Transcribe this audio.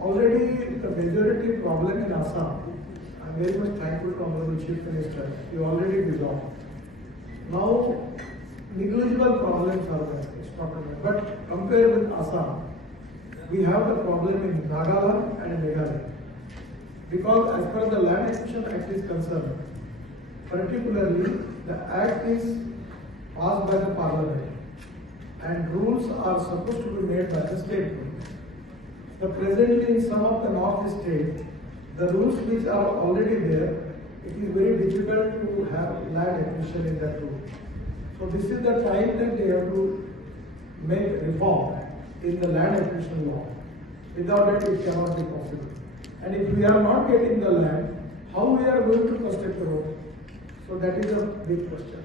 Already the majority problem in Assam, I'm very much thankful to Honorable Chief Minister, he already resolved. Now, negligible problems are there, it's not a matter. But compared with Assam, we have the problem in Nagaland and Meghalaya. Because as far as the Land Acquisition Act is concerned, particularly the Act is passed by the Parliament and rules are supposed to be made by the state government. But presently in some of the north states, the rules which are already there, it is very difficult to have land acquisition in that rule. So this is the time that they have to make reform in the land acquisition law. Without it, it cannot be possible. And if we are not getting the land, how we are going to construct the road? So that is a big question.